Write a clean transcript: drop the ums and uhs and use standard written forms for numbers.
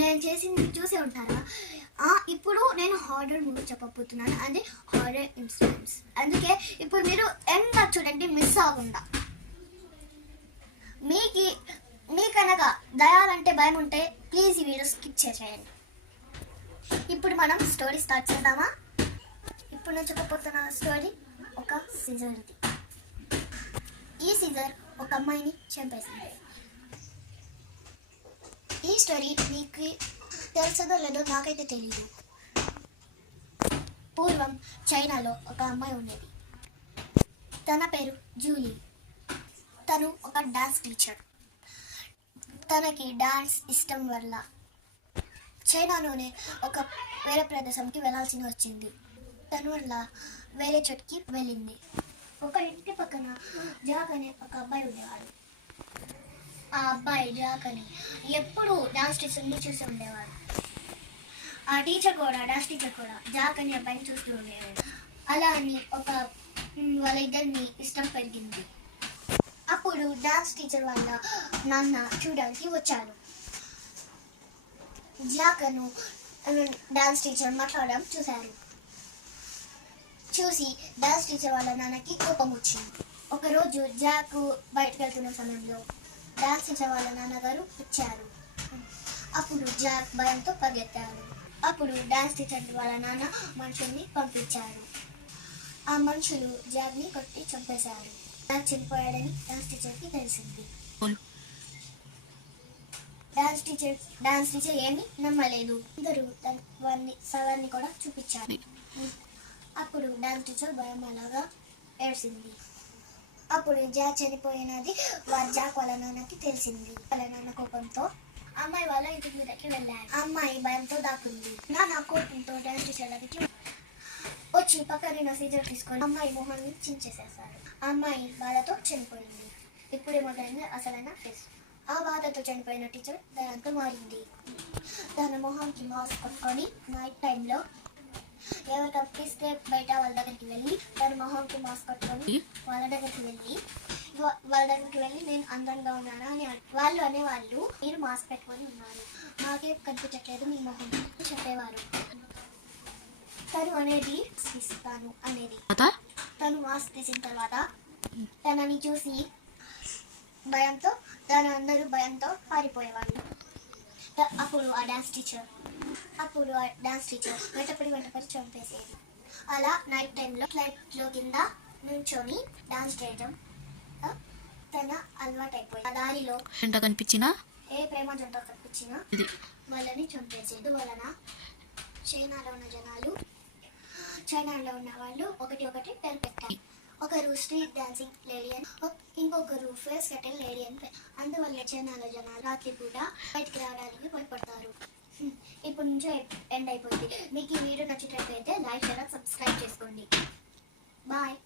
నేను చేసింది చూసే ఉంటారా? ఇప్పుడు నేను హారర్ మూవీ చెప్పబోతున్నాను, అదే హారర్ ఇన్సిడెంట్స్. అందుకే ఇప్పుడు మీరు ఎంత చూడండి, మిస్ అవ్వకుండా. మీకనగా దయాలంటే భయం ఉంటే ప్లీజ్ ఈ వీడియో స్కిప్ చేసేయండి. ఇప్పుడు మనం స్టోరీ స్టార్ట్ చేద్దామా? ఇప్పుడు నేను చెప్పబోతున్న స్టోరీ ఒక సిజర్ది. ఈ సిజర్ ఒక అమ్మాయిని చంపేసింది. ఈ స్టోరీ మీకు తెలుసదో లేదో నాకైతే తెలీదు. పూర్వం చైనాలో ఒక అమ్మాయి ఉండేది. తన పేరు జూలీ. తను ఒక డాన్స్ టీచర్. తనకి డాన్స్ ఇష్టం వల్ల చైనాలోనే ఒక వేరే ప్రదేశంకి వెళ్ళాల్సి వచ్చింది. తన వల్ల వేరే చోటుకి వెళ్ళింది. ఒక ఇంటి పక్కన జాక్ అనే ఒక అబ్బాయి ఉండేవాడు. ఆ అబ్బాయి జాక్ అని ఎప్పుడు డాన్స్ టీచర్ని చూసి ఉండేవాడు. ఆ డాన్స్ టీచర్ కూడా జాక్ అనే అబ్బాయిని చూస్తూ ఉండేవాడు. అలా అని వాళ్ళ ఇద్దరిని ఇష్టం పెరిగింది. అప్పుడు డాన్స్ టీచర్ వాళ్ళ నాన్న చూడడానికి వచ్చాడు. జాక్ను డాన్స్ టీచర్ మాట్లాడడం చూసి డాన్స్ టీచర్ వాళ్ళ నాన్నకి కోపం వచ్చింది. ఒకరోజు జాక్ బయటకు వెళ్తున్న సమయంలో డాన్స్ టీచర్ వాళ్ళ నాన్నగారు వచ్చారు. అప్పుడు జాక్ భయంతో పరిగెత్తాడు. అప్పుడు డాన్స్ టీచర్ వాళ్ళ నాన్న మనుషుల్ని పంపించారు. ఆ మనుషులు జాక్ని కొట్టి చంపేశారు. జాక్ చనిపోయాడని డాన్స్ టీచర్కి తెలిసింది. డాన్స్ టీచర్ ఏమీ నమ్మలేదు. అందరూ వారిని సవాన్ని కూడా చూపించారు. అప్పుడు డాన్స్ టీచర్ భయం అలాగా ఏడ్చింది. అప్పుడు జాక్ చనిపోయినది జాక్ వాళ్ళ నాన్నకి తెలిసింది. వాళ్ళ నాన్న కోపంతో అమ్మాయి వాళ్ళ ఇంటి మీదకి వెళ్ళాడు. అమ్మాయి భయంతో దాక్కుంది. నా కోపంతో డాన్స్ టీచర్ దగ్గరికి వచ్చి పక్కన సీజర్ తీసుకొని అమ్మాయి మొహాన్ని చించేసేసారు. అమ్మాయి బాధతో చనిపోయింది. ఇప్పుడే మొదలైన అసలైన ఫేస్. ఆ బాధతో చనిపోయిన టీచర్ దాంతో మారింది. తన మొహానికి మాస్క్ కొట్టుకొని నైట్ టైంలో ఎవరు కప్పిస్తే బయట వాళ్ళ దగ్గరికి వెళ్ళి తన మొహంకి మాస్క్ కట్టుకొని వాళ్ళ దగ్గరికి వెళ్ళి నేను అందంగా ఉన్నానా అని వాళ్ళు అనేవాళ్ళు. మీరు మాస్క్ పెట్టుకొని ఉన్నారు, మాకే కనిపించట్లేదు మీ మొహం చెప్పేవారు. తను అనేది ఇస్తాను అనేది. తను మాస్క్ తీసిన తర్వాత తనని చూసి అందరూ భయంతో పారిపోయేవాళ్ళు. అప్పుడు ఆ డాన్స్ టీచర్ వెంటపడి చంపేసేది. అలా నైట్ టైంలో ఫ్లైట్లో కింద నుంచొని డాన్స్ చేయడం తన అలవాటు అయిపోయింది. ఆ దారిలో కనిపించినా ఏ ప్రేమ జంట కనిపించినా వాళ్ళని చంపేసేది. వలన చైనాలో ఉన్న వాళ్ళు ఒకటి పేరు పెట్టారు. ఒకరు స్ట్రీట్ డాన్సింగ్ లేడీ అని, ఇంకొకరు ఫేస్ కటింగ్ లేడీ అని. అందువల్ల చైనాలో జనాలు రాత్రి పూట బయటికి రావడానికి భయపడతారు. ఇప్పుడు నుంచి ఎండ్ అయిపోయింది. మీకు ఈ వీడియో నచ్చినట్లయితే లైక్, షేర్, సబ్స్క్రైబ్ చేసుకోండి. బాయ్.